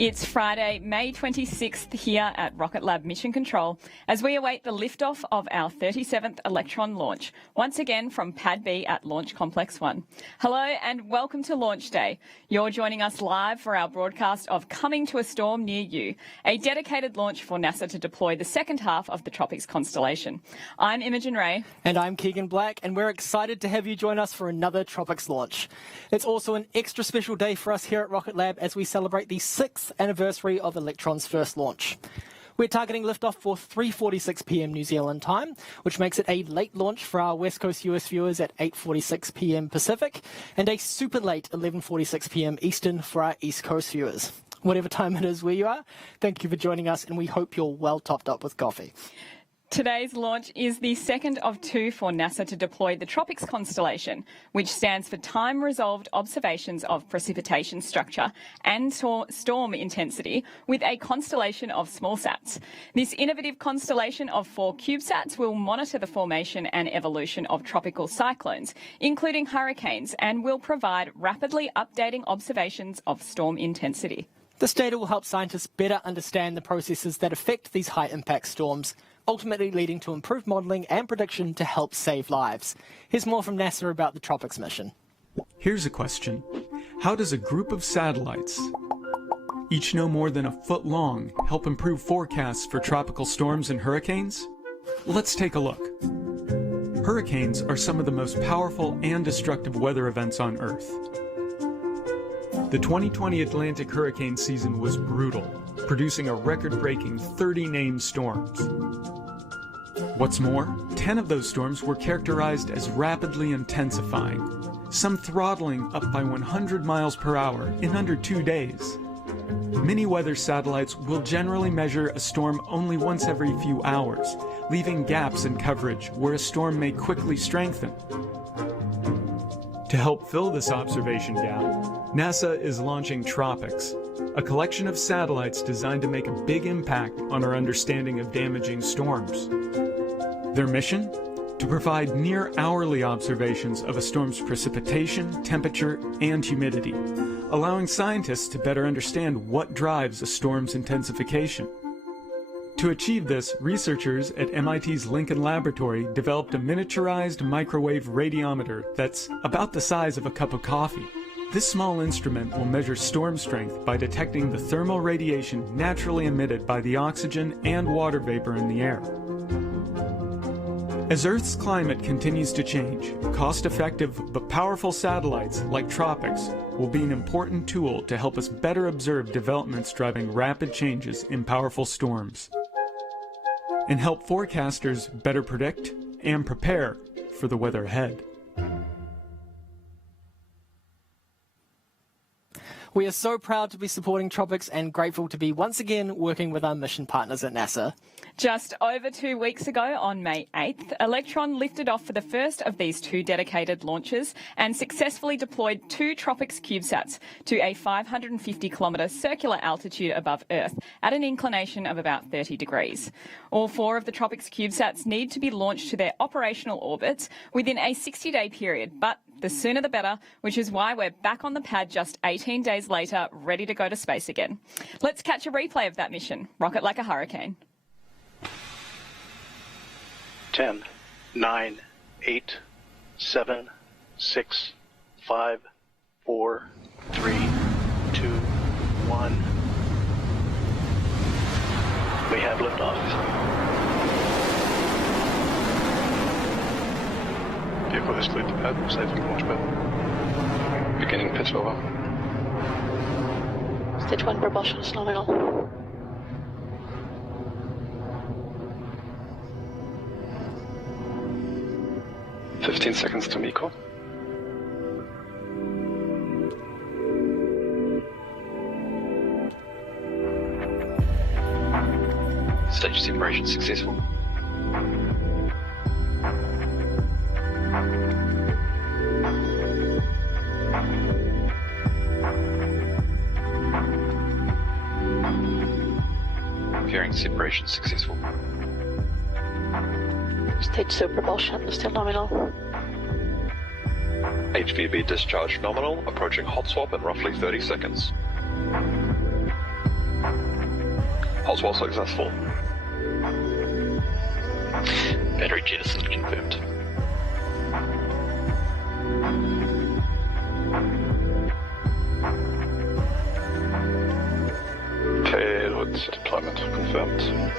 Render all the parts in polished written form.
It's Friday, May 26th here at Rocket Lab Mission Control as we await the liftoff of our 37th Electron launch, once again from Pad B at Launch Complex 1. Hello and welcome to Launch Day. You're joining us live for our broadcast of Coming to a Storm Near You, a dedicated launch for NASA to deploy the second half of the TROPICS constellation. I'm Imogen Ray. And I'm Keegan Black, and we're excited to have you join us for another TROPICS launch. It's also an extra special day for us here at Rocket Lab as we celebrate the 6th anniversary of Electron's first launch. We're targeting liftoff for 3:46 p.m. New Zealand time, which makes it a late launch for our West Coast US viewers at 8:46 p.m. Pacific, and a super late 11:46 p.m. Eastern for our East Coast viewers. Whatever time it is where you are, thank you for joining us, and we hope you're well topped up with coffee. Today's launch is the second of two for NASA to deploy the TROPICS constellation, which stands for Time-Resolved Observations of Precipitation Structure and Storm Intensity, with a constellation of smallsats. This innovative constellation of 4 CubeSats will monitor the formation and evolution of tropical cyclones, including hurricanes, and will provide rapidly updating observations of storm intensity. This data will help scientists better understand the processes that affect these high-impact storms, ultimately leading to improved modelling and prediction to help save lives. Here's more from NASA about the TROPICS mission. Here's a question. How does a group of satellites, each no more than a foot long, help improve forecasts for tropical storms and hurricanes? Let's take a look. Hurricanes are some of the most powerful and destructive weather events on Earth. The 2020 Atlantic hurricane season was brutal, producing a record-breaking 30 named storms. What's more, 10 of those storms were characterized as rapidly intensifying, some throttling up by 100 miles per hour in under 2 days. Many weather satellites will generally measure a storm only once every few hours, leaving gaps in coverage where a storm may quickly strengthen. To help fill this observation gap, NASA is launching TROPICS, a collection of satellites designed to make a big impact on our understanding of damaging storms. Their mission? To provide near-hourly observations of a storm's precipitation, temperature, and humidity, allowing scientists to better understand what drives a storm's intensification. To achieve this, researchers at MIT's Lincoln Laboratory developed a miniaturized microwave radiometer that's about the size of a cup of coffee. This small instrument will measure storm strength by detecting the thermal radiation naturally emitted by the oxygen and water vapor in the air. As Earth's climate continues to change, cost-effective but powerful satellites like TROPICS will be an important tool to help us better observe developments driving rapid changes in powerful storms, and help forecasters better predict and prepare for the weather ahead. We are so proud to be supporting TROPICS and grateful to be once again working with our mission partners at NASA. Just over 2 weeks ago, on May 8th, Electron lifted off for the first of these 2 dedicated launches and successfully deployed 2 TROPICS CubeSats to a 550-kilometre circular altitude above Earth at an inclination of about 30 degrees. All 4 of the TROPICS CubeSats need to be launched to their operational orbits within a 60-day period, but the sooner the better, which is why we're back on the pad just 18 days later, ready to go to space again. Let's catch a replay of that mission. Rocket like a hurricane. 10, 9, 8, 7, 6, 5, 4, 3, 2, 1. We have liftoff. Vehicle has cleared the pad, safe for launch pad. Beginning pitch over. Stage 1 propulsion is nominal. "15 seconds to MECO. Stage separation successful. Fairing separation successful. Stage 2 propulsion is still nominal. HVB discharge nominal, approaching hot swap in roughly 30 seconds. Pulse was successful. Battery jettison confirmed. Payload deployment confirmed.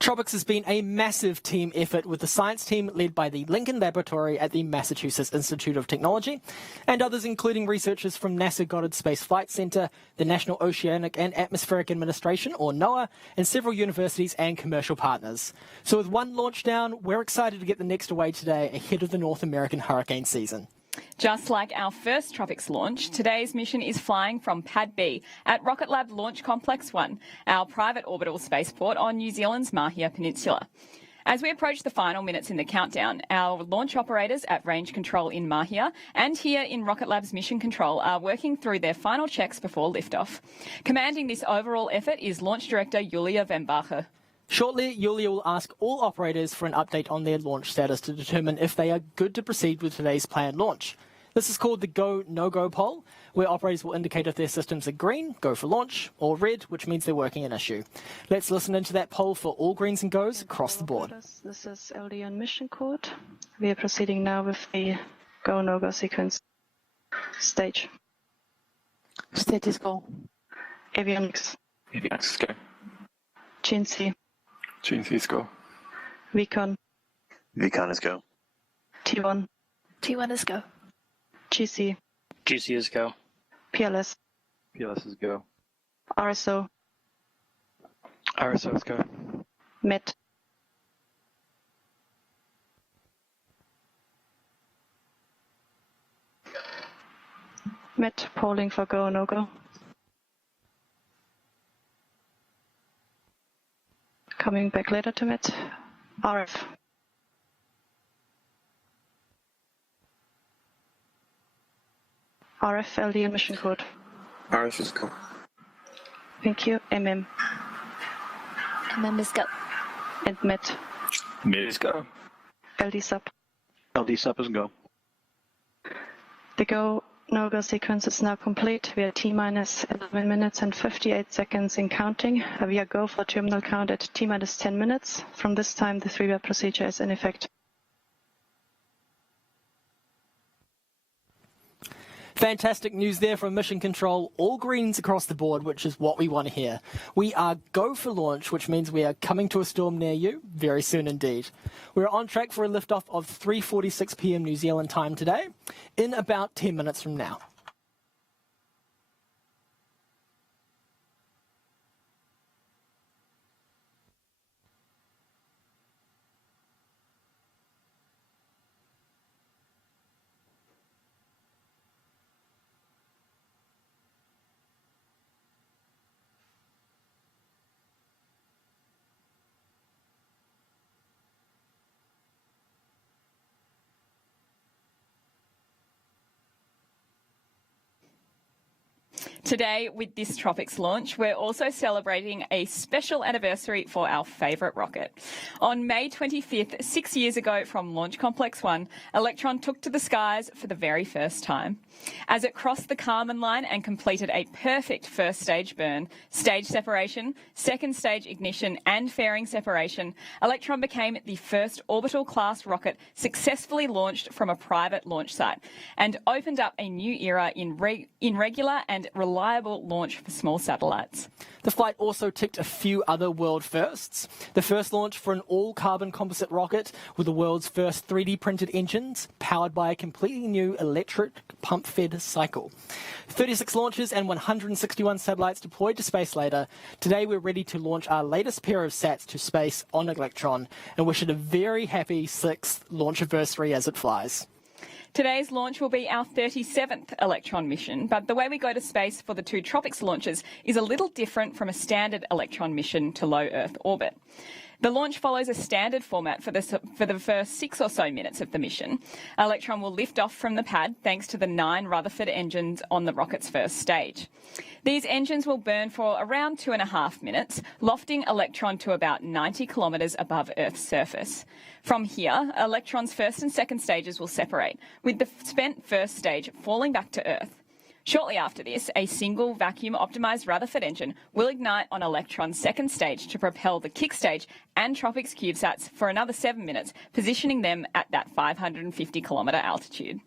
TROPICS has been a massive team effort with the science team led by the Lincoln Laboratory at the Massachusetts Institute of Technology and others including researchers from NASA Goddard Space Flight Center, the National Oceanic and Atmospheric Administration, or NOAA, and several universities and commercial partners. So with one launch down, we're excited to get the next away today ahead of the North American hurricane season. Just like our first TROPICS launch, today's mission is flying from Pad B at Rocket Lab Launch Complex 1, our private orbital spaceport on New Zealand's Mahia Peninsula. As we approach the final minutes in the countdown, our launch operators at Range Control in Mahia and here in Rocket Lab's Mission Control are working through their final checks before liftoff. Commanding this overall effort is Launch Director Julia van Bache. Shortly, Julia will ask all operators for an update on their launch status to determine if they are good to proceed with today's planned launch. This is called the Go, No-Go poll, where operators will indicate if their systems are green, go for launch, or red, which means they're working an issue. Let's listen into that poll for all greens and goes across the board. This is LD on mission code. We are proceeding now with the Go, No-Go sequence. Stage. Status go. Avionics. Avionics go. GNC. GNC's go. Recon. Recon is go. T1. T1 is go. GC. GC is go. PLS. PLS is go. RSO. RSO is go. MET. MET polling for go, no-go. Coming back later to MET. RF. RF LD and mission code. RF is go. Thank you. MM is go. And MET. Mid is go. LD sub. LD sub is go. The go, no-go sequence is now complete. We are T-minus 11 minutes and 58 seconds in counting. We are go for terminal count at T-minus 10 minutes. From this time, the three-way procedure is in effect. Fantastic news there from Mission Control. All greens across the board, which is what we want to hear. We are go for launch, which means we are coming to a storm near you very soon indeed. We're on track for a liftoff of 3:46 p.m. New Zealand time today, in about 10 minutes from now. Today, with this TROPICS launch, we're also celebrating a special anniversary for our favourite rocket. On May 25th, 6 years ago from Launch Complex 1, Electron took to the skies for the very first time. As it crossed the Kármán line and completed a perfect first stage burn, stage separation, second stage ignition and fairing separation, Electron became the first orbital-class rocket successfully launched from a private launch site and opened up a new era in regular and reliable launch for small satellites. The flight also ticked a few other world firsts. The first launch for an all-carbon composite rocket with the world's first 3D printed engines, powered by a completely new electric pump-fed cycle. 36 launches and 161 satellites deployed to space later. Today we're ready to launch our latest pair of sats to space on Electron and wish it a very happy 6th launch anniversary as it flies. Today's launch will be our 37th Electron mission, but the way we go to space for the two TROPICS launches is a little different from a standard Electron mission to low Earth orbit. The launch follows a standard format for the first 6 or so minutes of the mission. Electron will lift off from the pad thanks to the 9 Rutherford engines on the rocket's first stage. These engines will burn for around 2.5 minutes, lofting Electron to about 90 kilometres above Earth's surface. From here, Electron's first and second stages will separate, with the spent first stage falling back to Earth. Shortly after this, a single vacuum-optimised Rutherford engine will ignite on Electron's second stage to propel the kick stage and TROPICS CubeSats for another 7 minutes, positioning them at that 550-kilometre altitude.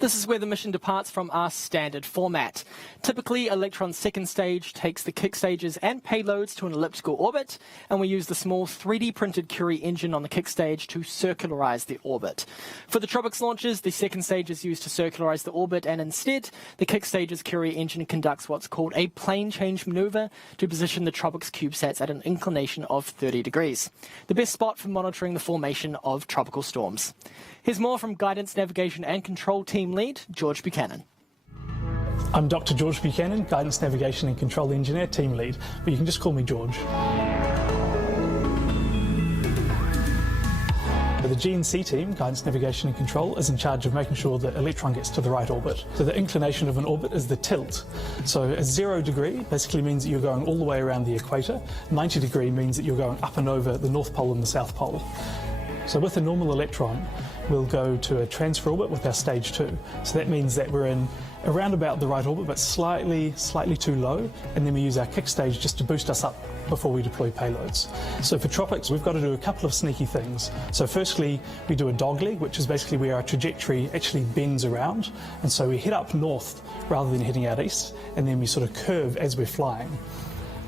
This is where the mission departs from our standard format. Typically, Electron's second stage takes the kick stages and payloads to an elliptical orbit, and we use the small 3D printed Curie engine on the kick stage to circularize the orbit. For the TROPICS launches, the second stage is used to circularize the orbit, and instead, the kick stage's Curie engine conducts what's called a plane change maneuver to position the TROPICS CubeSats at an inclination of 30 degrees, the best spot for monitoring the formation of tropical storms. Here's more from Guidance, Navigation and Control Team Lead, George Buchanan. I'm Dr. George Buchanan, Guidance, Navigation and Control Engineer, Team Lead, but you can just call me George. The GNC team, Guidance, Navigation and Control, is in charge of making sure that Electron gets to the right orbit. So the inclination of an orbit is the tilt. So a 0 degree basically means that you're going all the way around the equator. 90 degree means that you're going up and over the North Pole and the South Pole. So with a normal Electron, we'll go to a transfer orbit with our stage 2. So that means that we're in around about the right orbit, but slightly too low, and then we use our kick stage just to boost us up before we deploy payloads. So for TROPICS, we've got to do a couple of sneaky things. So firstly, we do a dogleg, which is basically where our trajectory actually bends around, and so we head up north rather than heading out east, and then we sort of curve as we're flying.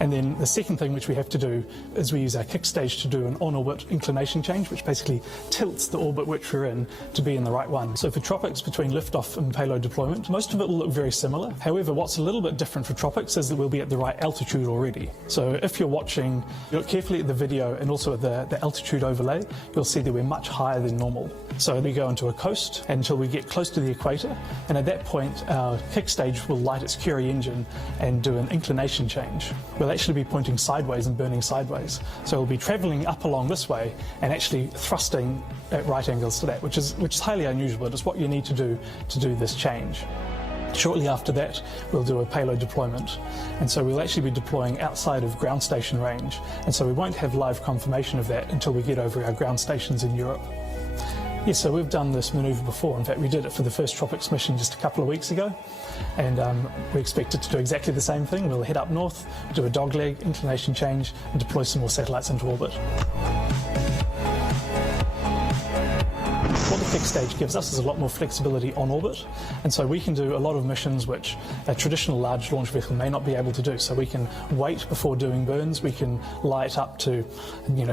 And then the second thing which we have to do is we use our kick stage to do an on-orbit inclination change, which basically tilts the orbit which we're in to be in the right one. So for TROPICS, between liftoff and payload deployment, most of it will look very similar. However, what's a little bit different for TROPICS is that we'll be at the right altitude already. So if you're watching, you look carefully at the video and also at the altitude overlay, you'll see that we're much higher than normal. So we go into a coast until we get close to the equator, and at that point our kick stage will light its Curie engine and do an inclination change. We'll actually be pointing sideways and burning sideways. So we'll be travelling up along this way and actually thrusting at right angles to that, which is highly unusual, but it's what you need to do this change. Shortly after that, we'll do a payload deployment. And so we'll actually be deploying outside of ground station range. And so we won't have live confirmation of that until we get over our ground stations in Europe. Yes, so we've done this manoeuvre before. In fact, we did it for the first TROPICS mission just a couple of weeks ago, and we expect it to do exactly the same thing. We'll head up north, do a dogleg, inclination change, and deploy some more satellites into orbit. What the kick stage gives us is a lot more flexibility on orbit, and so we can do a lot of missions which a traditional large launch vehicle may not be able to do. So we can wait before doing burns, we can light up to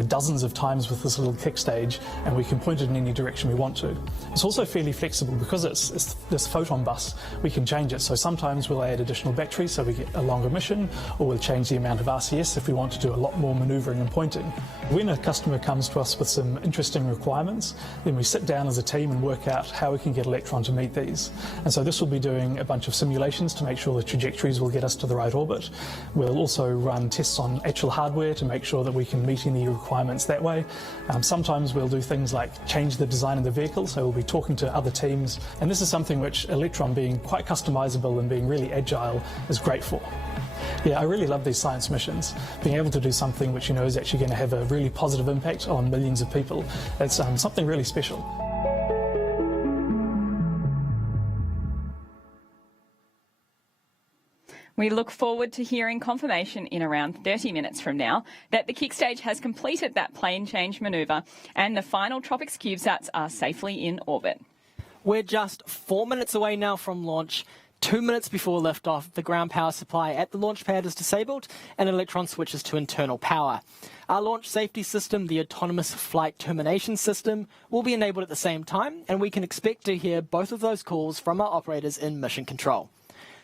dozens of times with this little kick stage, and we can point it in any direction we want to. It's also fairly flexible because it's this photon bus. We can change it, so sometimes we'll add additional batteries so we get a longer mission, or we'll change the amount of RCS if we want to do a lot more manoeuvring and pointing. When a customer comes to us with some interesting requirements, then we sit down as a team and work out how we can get Electron to meet these. And so this will be doing a bunch of simulations to make sure the trajectories will get us to the right orbit. We'll also run tests on actual hardware to make sure that we can meet any requirements that way. Sometimes we'll do things like change the design of the vehicle, so we'll be talking to other teams. And this is something which Electron, being quite customizable and being really agile, is great for. Yeah, I really love these science missions. Being able to do something which is actually going to have a really positive impact on millions of people. It's something really special. We look forward to hearing confirmation in around 30 minutes from now that the kick stage has completed that plane change manoeuvre and the final TROPICS CubeSats are safely in orbit. We're just 4 minutes away now from launch. 2 minutes before liftoff, the ground power supply at the launch pad is disabled and Electron switches to internal power. Our launch safety system, the Autonomous Flight Termination System, will be enabled at the same time, and we can expect to hear both of those calls from our operators in mission control.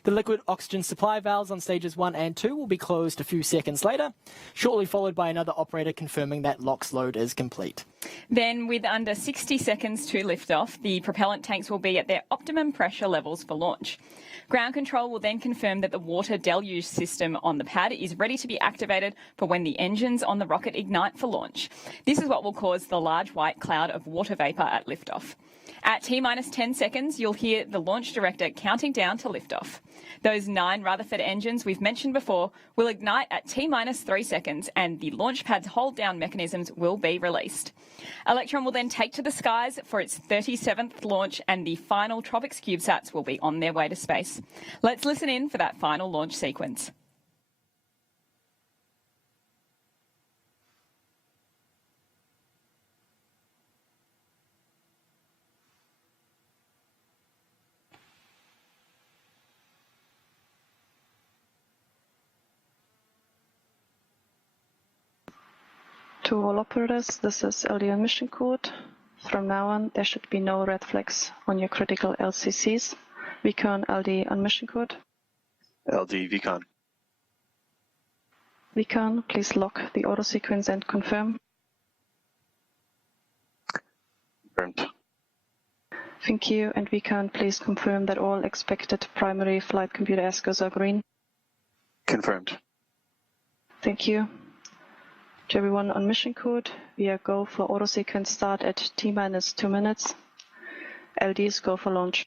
The liquid oxygen supply valves on stages 1 and 2 will be closed a few seconds later, shortly followed by another operator confirming that LOX load is complete. Then, with under 60 seconds to liftoff, the propellant tanks will be at their optimum pressure levels for launch. Ground control will then confirm that the water deluge system on the pad is ready to be activated for when the engines on the rocket ignite for launch. This is what will cause the large white cloud of water vapour at liftoff. At T-minus 10 seconds, you'll hear the launch director counting down to liftoff. Those 9 Rutherford engines we've mentioned before will ignite at T-minus 3 seconds and the launch pad's hold-down mechanisms will be released. Electron will then take to the skies for its 37th launch and the final TROPICS CubeSats will be on their way to space. Let's listen in for that final launch sequence. To all operators, this is LD on mission code. From now on, there should be no red flags on your critical LCCs. VCON LD on mission code. LD VCON. VCON, please lock the auto sequence and confirm. Confirmed. Thank you. And VCON, please confirm that all expected primary flight computer ASCOs are green. Confirmed. Thank you. To everyone on mission code, we are go for auto sequence start at T-minus 2 minutes. LDs go for launch.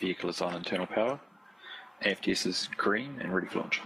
Vehicle is on internal power. AFTS is green and ready for launch.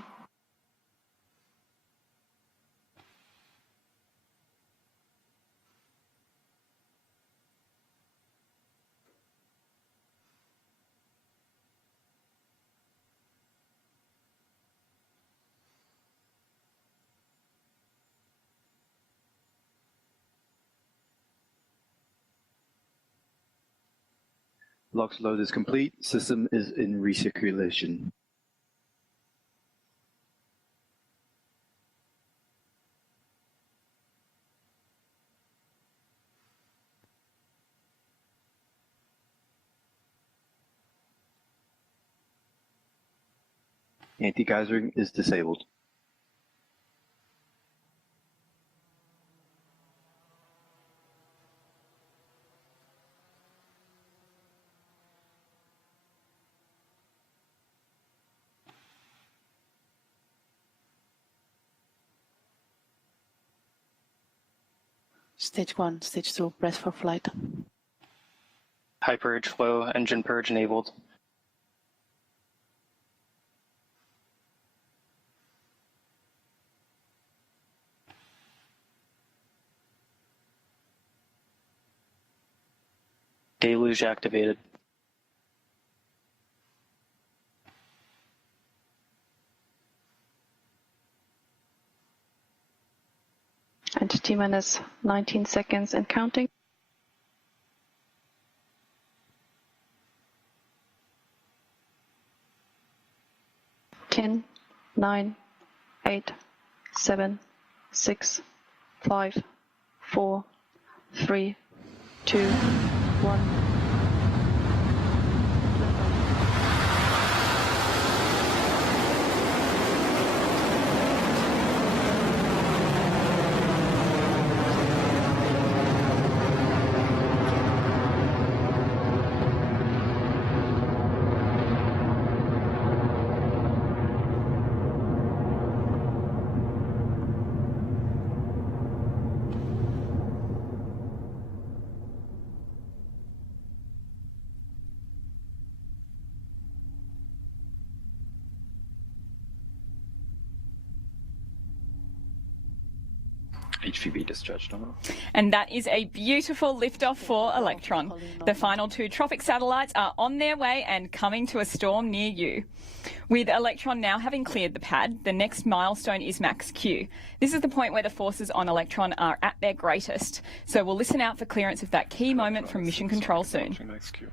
LOX load is complete. System is in recirculation. Anti-geysering is disabled. Stage 1, Stage 2, press for flight. Hyperage flow, engine purge enabled. Deluge activated. And T-minus 19 seconds and counting. 10, 9, 8, 7, 6, 5, 4, 3, 2, 1. HVB discharge nominal. And that is a beautiful liftoff for Electron. The final 2 Tropics satellites are on their way and coming to a storm near you. With Electron now having cleared the pad, the next milestone is max Q. This is the point where the forces on Electron are at their greatest. So we'll listen out for clearance of that key moment from Mission Control soon. Max Q.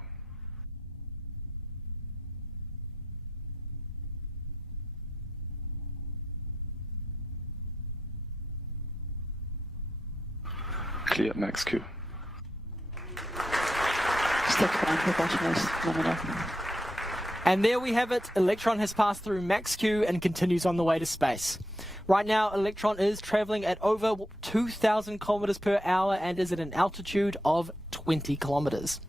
Clear max Q. Stage 1 propulsion is nominal. And there we have it. Electron has passed through max Q and continues on the way to space. Right now, Electron is travelling at over 2,000 kilometres per hour and is at an altitude of 20 kilometres.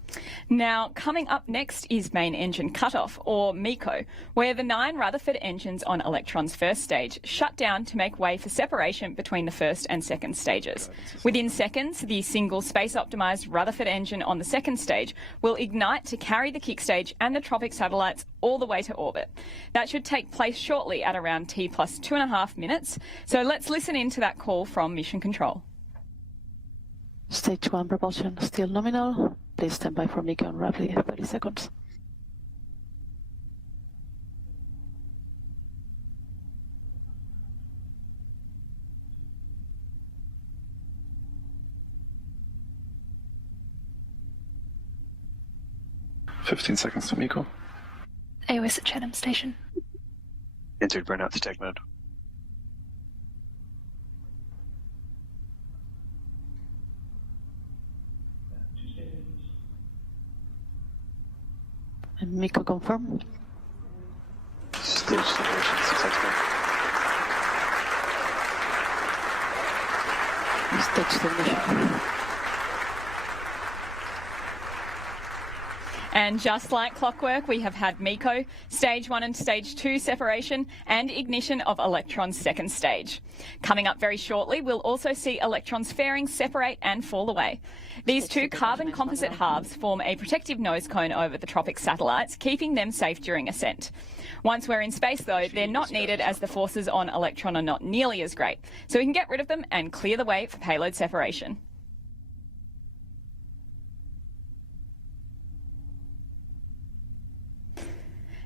Now, coming up next is main engine cutoff, or MECO, where the 9 Rutherford engines on Electron's first stage shut down to make way for separation between the first and second stages. Within seconds, the single space-optimised Rutherford engine on the second stage will ignite to carry the kick stage and the TROPICS satellites all the way to orbit. That should take place shortly at around T plus 2.5 minutes. So let's listen in to that call from Mission Control. Stage 1 propulsion still nominal. Please stand by for MECO in roughly 30 seconds. $15 seconds to MECO. AOS at Chatham Station. Entered burnout to tech mode. And MECO confirm. Stage separation successful. Stage termination. And just like clockwork, we have had MECO, Stage 1 and Stage 2 separation and ignition of Electron's second stage. Coming up very shortly, we'll also see Electron's fairings separate and fall away. These 2 carbon composite halves form a protective nose cone over the TROPICS satellites, keeping them safe during ascent. Once we're in space, though, they're not needed as the forces on Electron are not nearly as great. So we can get rid of them and clear the way for payload separation.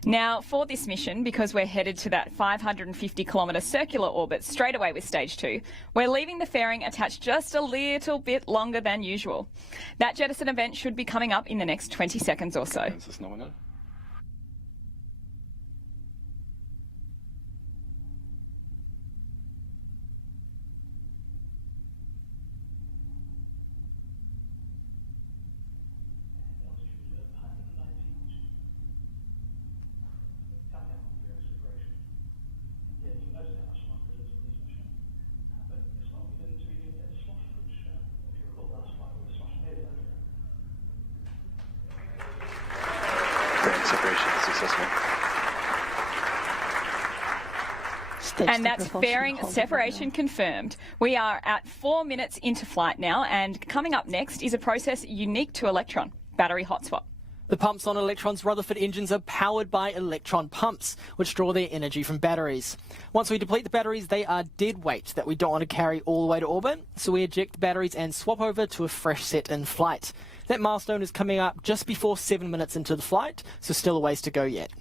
Now, for this mission, because we're headed to that 550-kilometre circular orbit straight away with Stage 2, we're leaving the fairing attached just a little bit longer than usual. That jettison event should be coming up in the next 20 seconds or so. This is nominal. Separation successful. And that's fairing separation confirmed. We are at 4 minutes into flight now, and coming up next is a process unique to Electron, battery hotspot. The pumps on Electron's Rutherford engines are powered by Electron pumps, which draw their energy from batteries. Once we deplete the batteries, they are dead weight that we don't want to carry all the way to orbit, so we eject the batteries and swap over to a fresh set in flight. That milestone is coming up just before 7 minutes into the flight, so still a ways to go yet.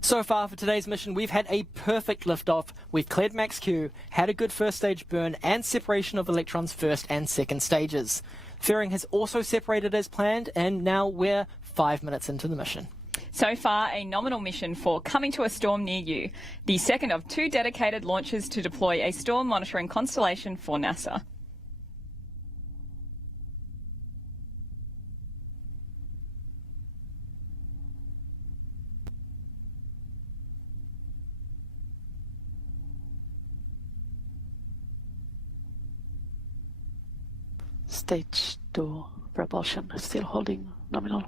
So far for today's mission, we've had a perfect liftoff. We've cleared max Q, had a good first stage burn, and separation of Electron's first and second stages. Fairing has also separated as planned, and now we're 5 minutes into the mission. So far, a nominal mission for coming to a storm near you, the second of 2 dedicated launches to deploy a storm monitoring constellation for NASA. Stage to propulsion, still holding nominal.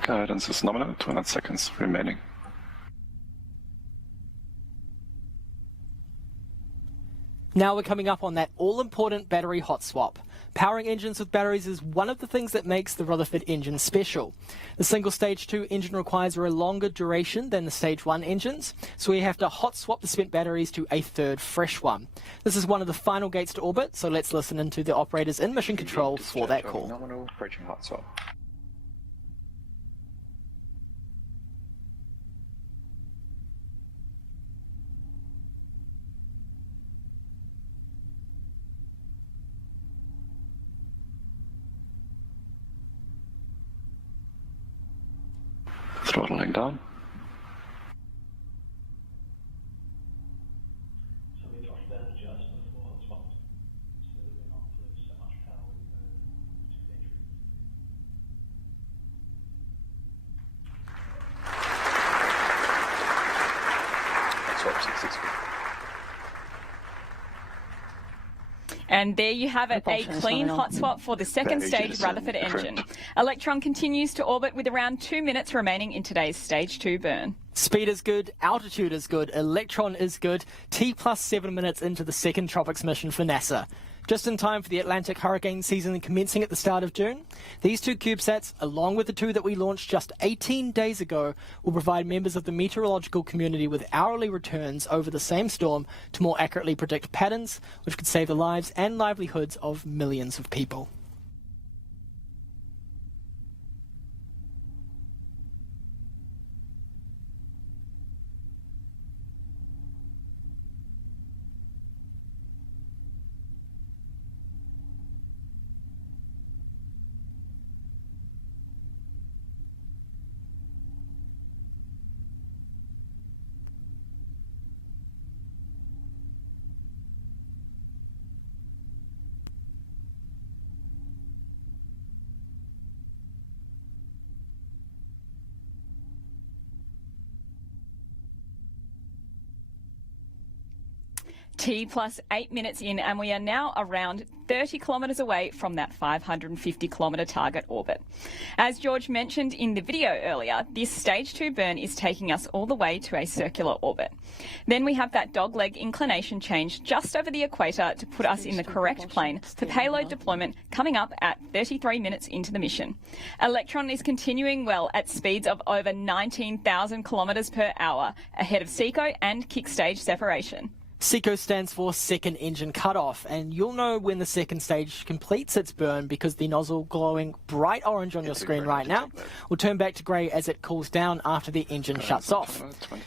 Guidance is nominal, 200 seconds remaining. Now we're coming up on that all-important battery hot swap. Powering engines with batteries is one of the things that makes the Rutherford engine special. The single stage 2 engine requires a longer duration than the stage 1 engines, so we have to hot swap the spent batteries to a third fresh one. This is one of the final gates to orbit, so let's listen into the operators in mission control for that call. Nominal, approaching hot swap. Throttling down. Swap successful. And there you have it, a Propulsion is clean nominal. hot swap for the second That stage engine is Rutherford different. engine. Electron continues to orbit with around 2 minutes remaining in today's stage 2 burn. Speed is good, altitude is good, Electron is good, T plus 7 minutes into the second Tropics mission for NASA. Just in time for the Atlantic hurricane season commencing at the start of June, these two CubeSats, along with the two that we launched just 18 days ago, will provide members of the meteorological community with hourly returns over the same storm to more accurately predict patterns, which could save the lives and livelihoods of millions of people. T plus 8 minutes in, and we are now around 30 kilometres away from that 550 kilometre target orbit. As George mentioned in the video earlier, this stage 2 burn is taking us all the way to a circular orbit. Then we have that dogleg inclination change just over the equator to put us in the correct plane for payload deployment coming up at 33 minutes into the mission. Electron is continuing well at speeds of over 19,000 kilometres per hour ahead of SECO and kick stage separation. SECO stands for second engine cutoff, and you'll know when the second stage completes its burn because the nozzle glowing bright orange on your screen right now will turn back to grey as it cools down after the engine shuts off.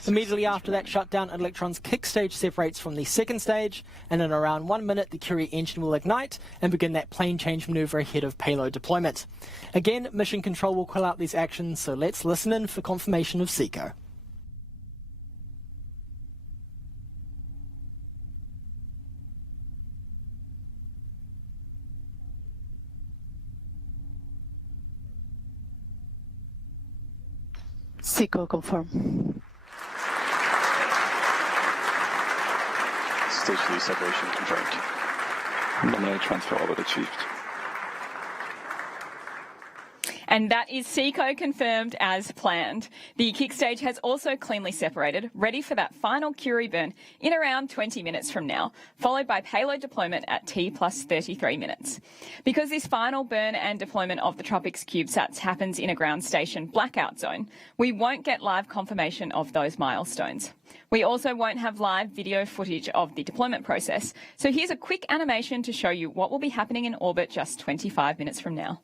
Immediately after that shutdown, Electron's kick stage separates from the second stage, and in around 1 minute the Curie engine will ignite and begin that plane change manoeuvre ahead of payload deployment. Again, mission control will call out these actions, so let's listen in for confirmation of SECO. SECO confirm. Stage 3 separation confirmed. Nominal transfer orbit achieved. And that is SECO confirmed as planned. The kick stage has also cleanly separated, ready for that final Curie burn in around 20 minutes from now, followed by payload deployment at T plus 33 minutes. Because this final burn and deployment of the TROPICS CubeSats happens in a ground station blackout zone, we won't get live confirmation of those milestones. We also won't have live video footage of the deployment process, so here's a quick animation to show you what will be happening in orbit just 25 minutes from now.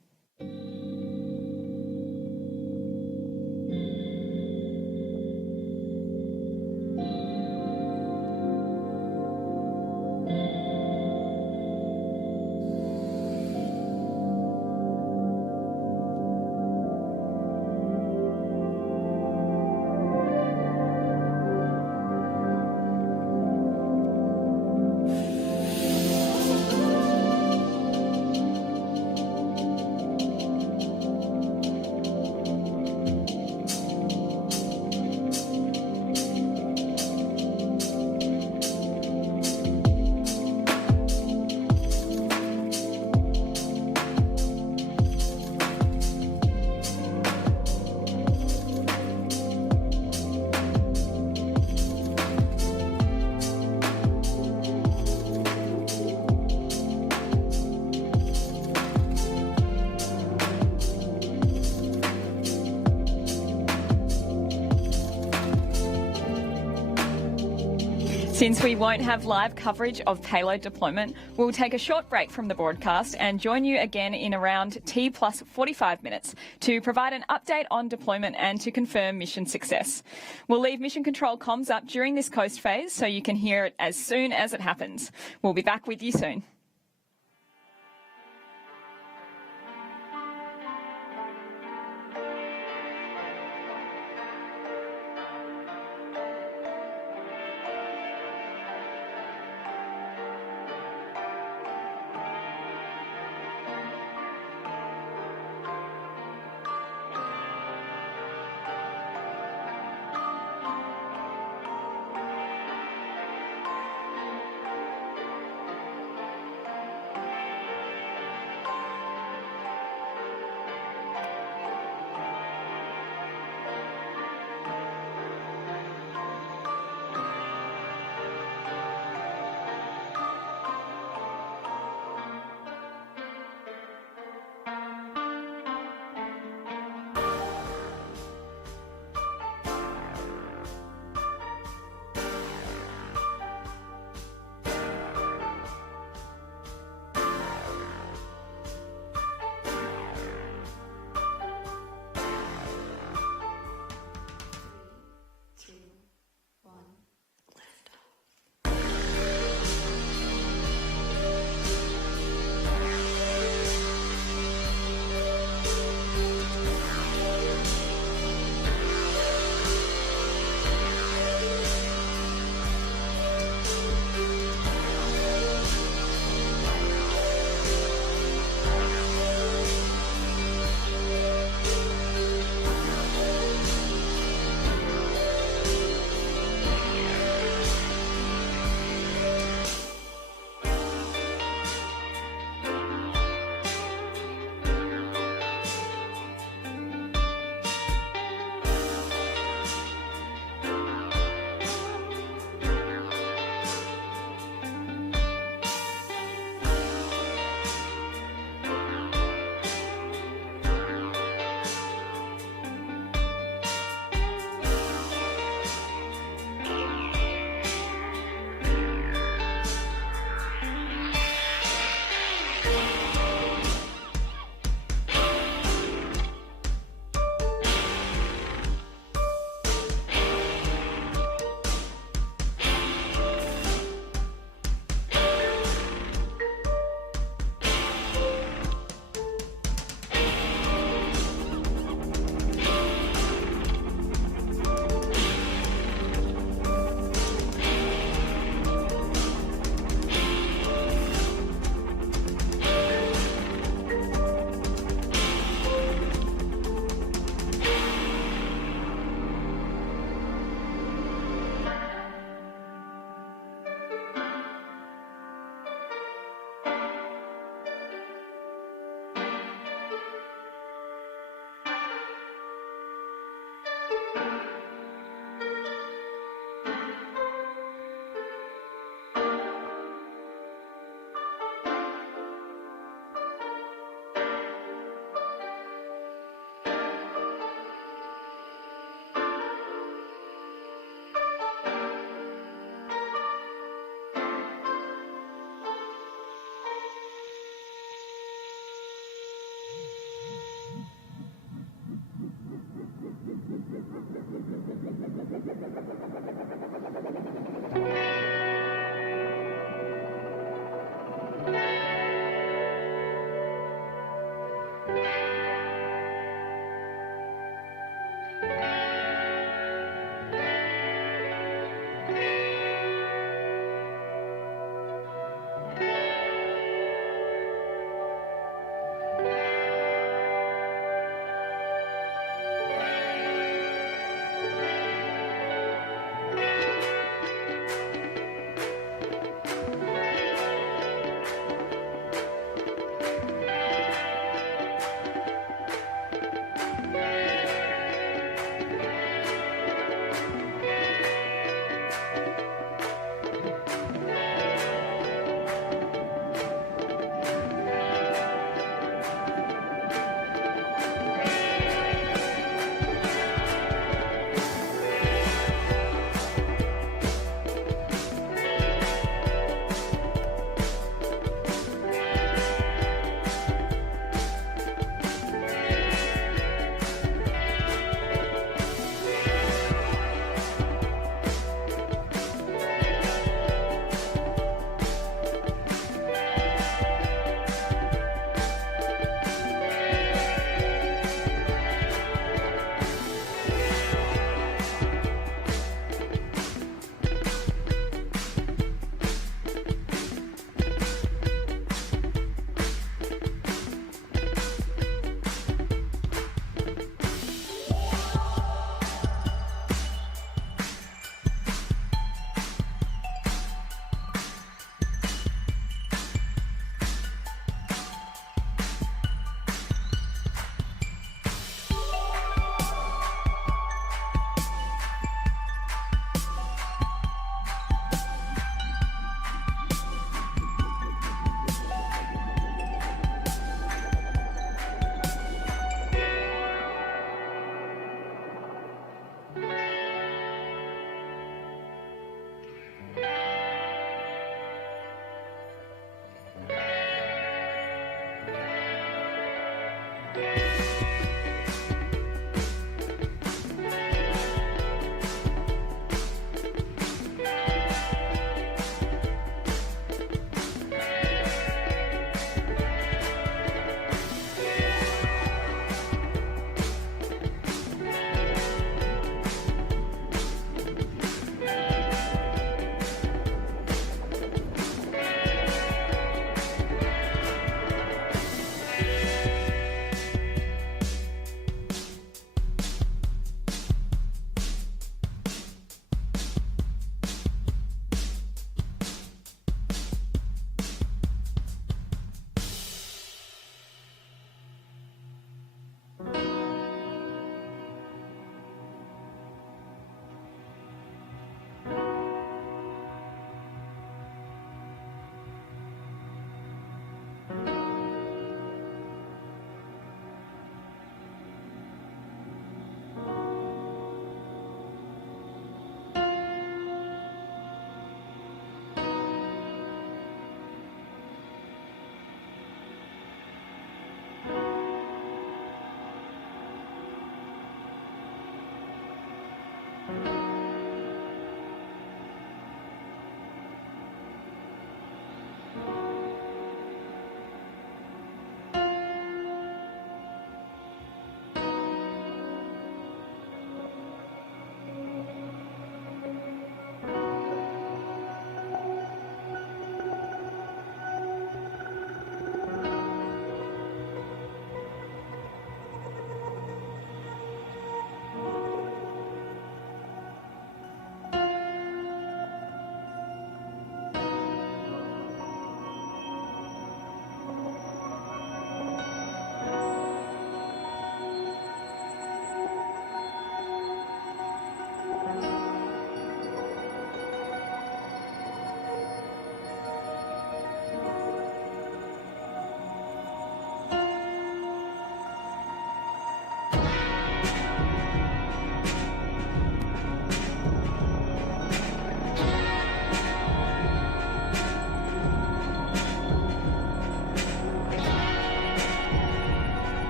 Since we won't have live coverage of payload deployment, we'll take a short break from the broadcast and join you again in around T plus 45 minutes to provide an update on deployment and to confirm mission success. We'll leave mission control comms up during this coast phase so you can hear it as soon as it happens. We'll be back with you soon.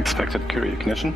Expected Curie ignition.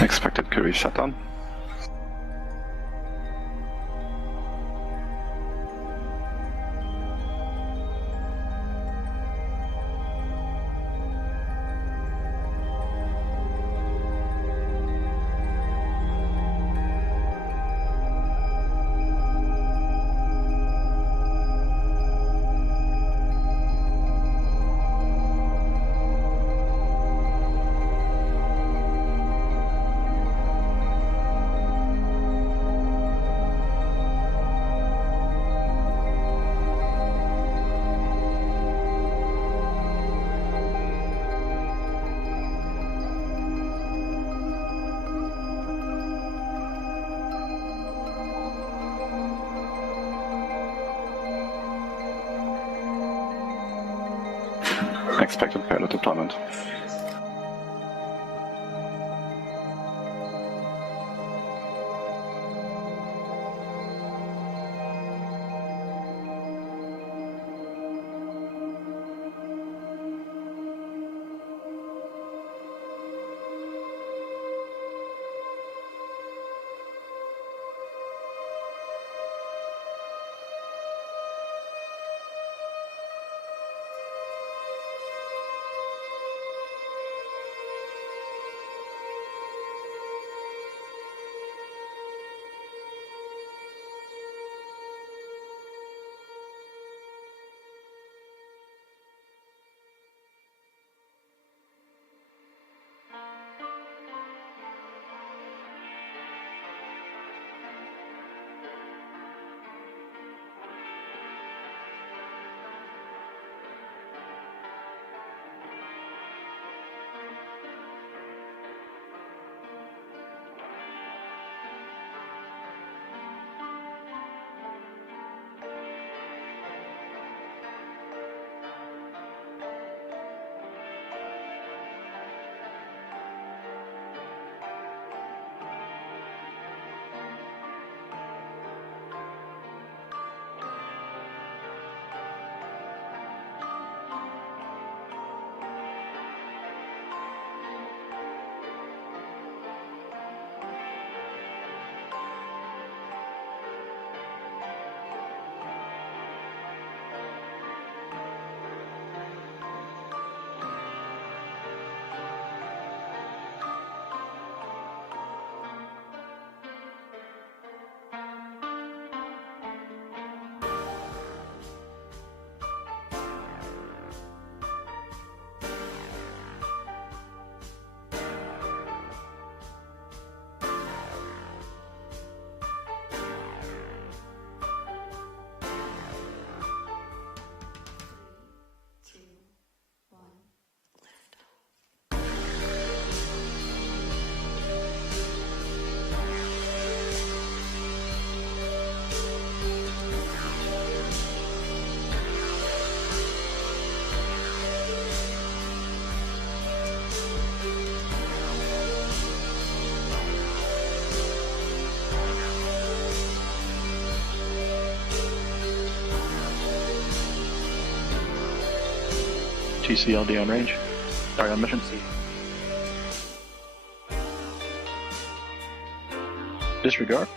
Expected Curie shutdown. Expected payload deployment. TCLD on range. Sorry, on mission. Disregard.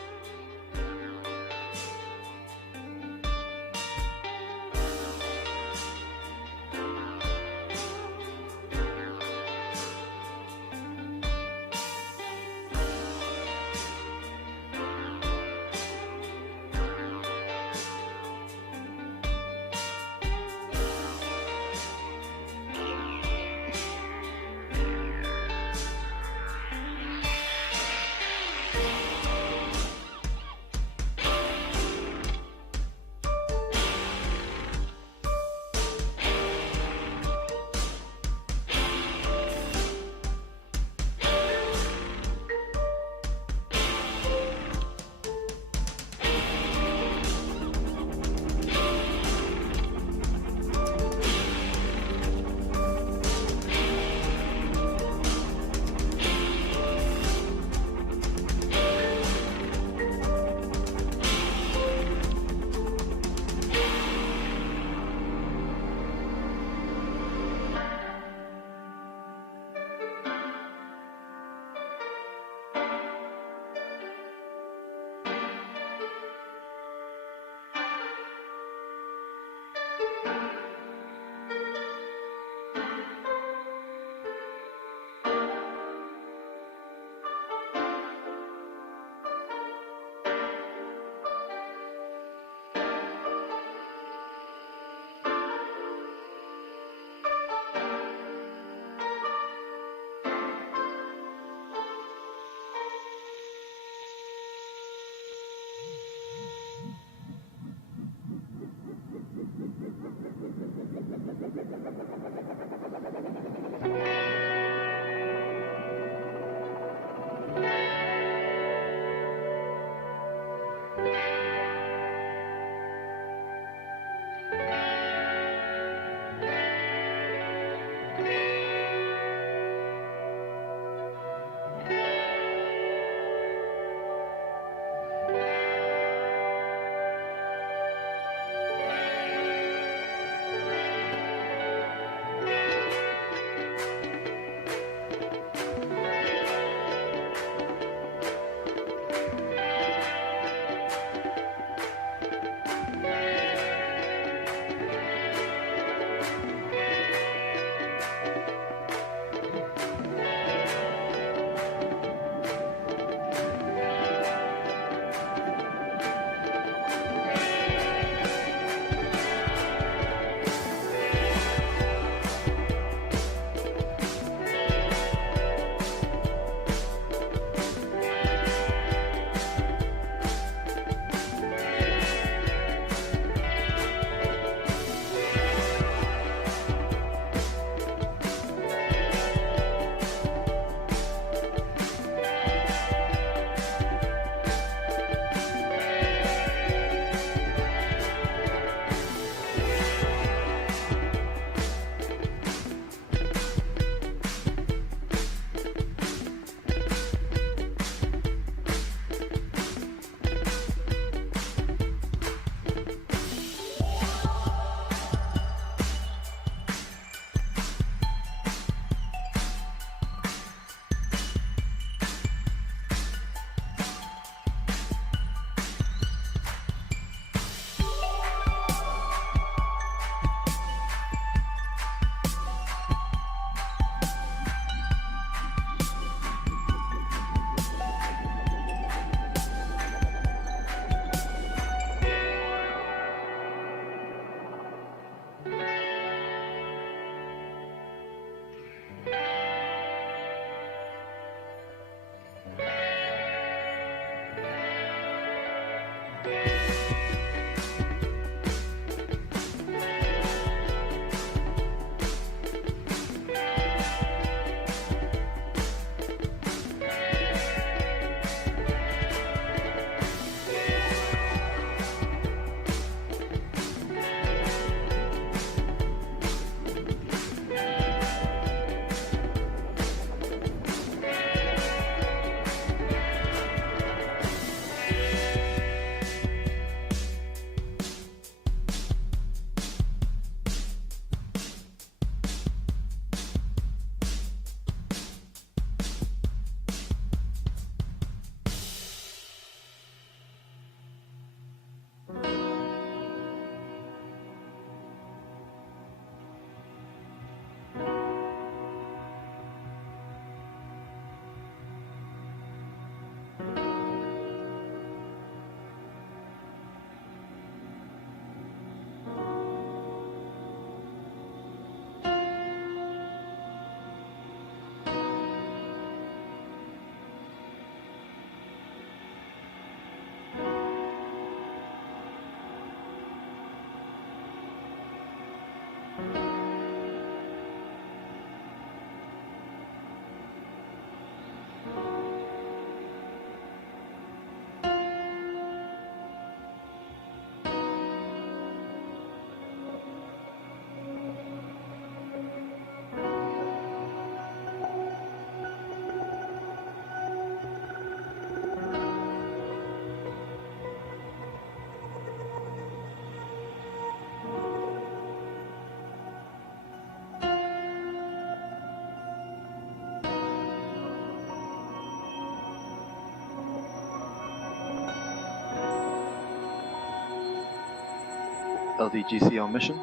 LDGC on mission.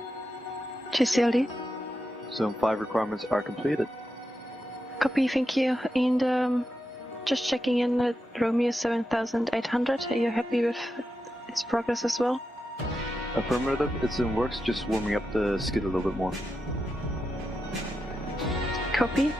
GCLD. Zone 5 requirements are completed. Copy, thank you. And just checking in at Romeo 7800. Are you happy with its progress as well? Affirmative, it's in works, just warming up the skid a little bit more. Copy.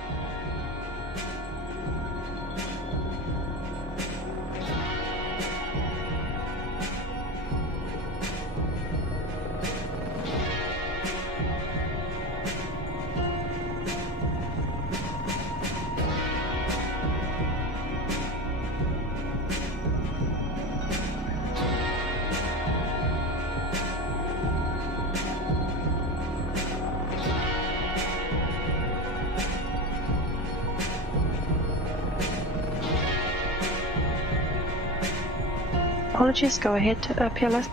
Apologies, go ahead, PLS.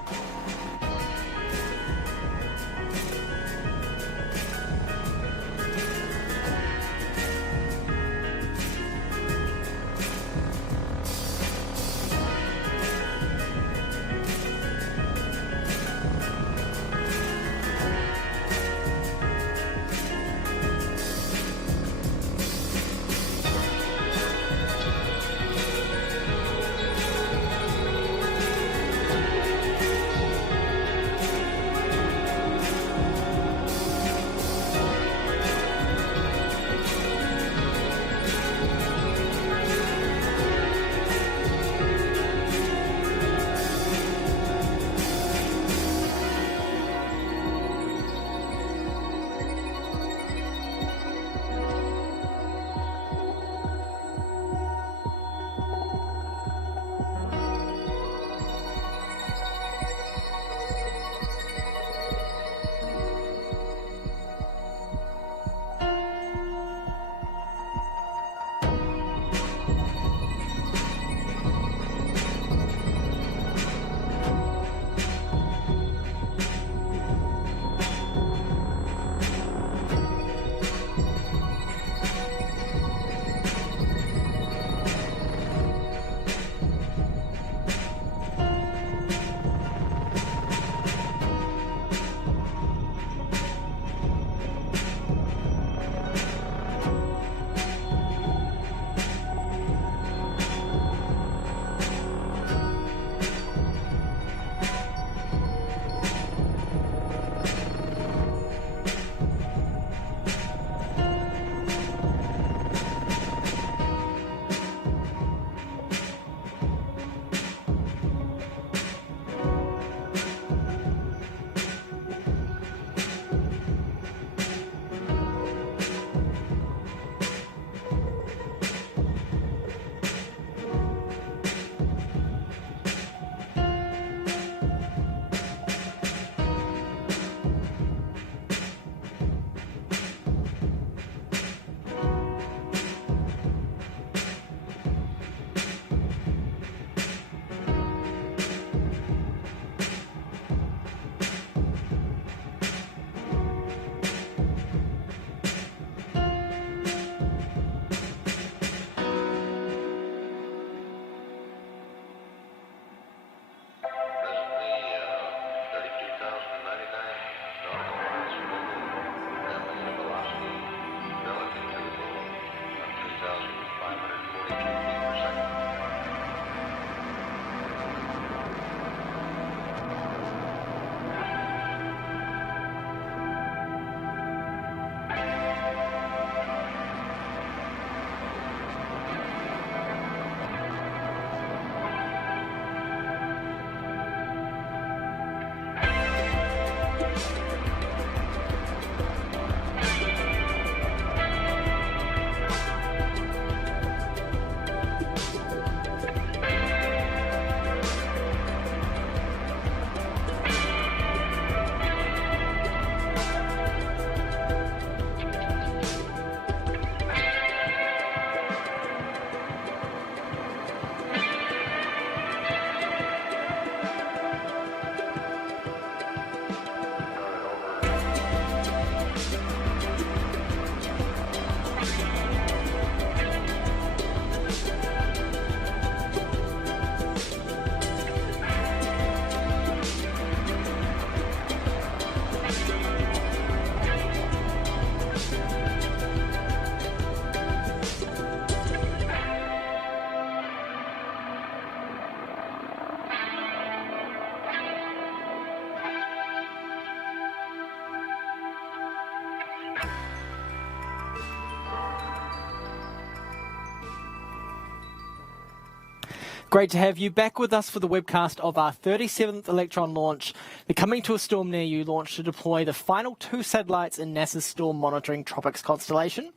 Great to have you back with us for the webcast of our 37th Electron launch, the Coming to a Storm Near You launch to deploy the final 2 satellites in NASA's storm monitoring TROPICS constellation.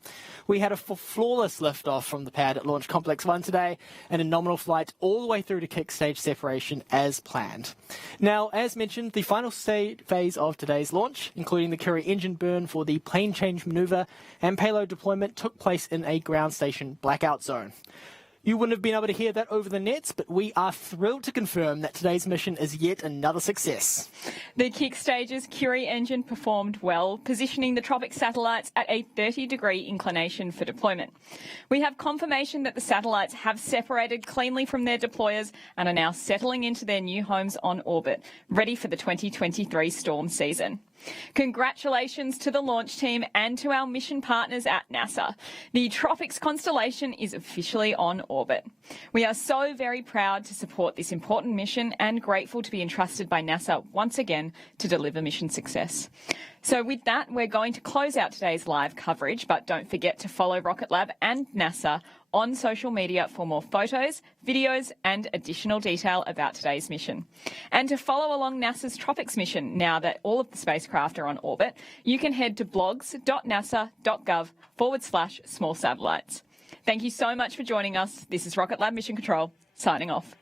We had a flawless liftoff from the pad at Launch Complex 1 today and a nominal flight all the way through to kick stage separation as planned. Now, as mentioned, the final phase of today's launch, including the Curie engine burn for the plane change maneuver and payload deployment, took place in a ground station blackout zone. You wouldn't have been able to hear that over the nets, but we are thrilled to confirm that today's mission is yet another success. The kick stage's Curie engine performed well, positioning the TROPICS satellites at a 30-degree inclination for deployment. We have confirmation that the satellites have separated cleanly from their deployers and are now settling into their new homes on orbit, ready for the 2023 storm season. Congratulations to the launch team and to our mission partners at NASA. The TROPICS constellation is officially on orbit. We are so very proud to support this important mission and grateful to be entrusted by NASA once again to deliver mission success. So with that, we're going to close out today's live coverage, but don't forget to follow Rocket Lab and NASA on social media for more photos, videos and additional detail about today's mission. And to follow along NASA's TROPICS mission now that all of the spacecraft are on orbit, you can head to blogs.nasa.gov/small satellites. Thank you so much for joining us. This is Rocket Lab Mission Control, signing off.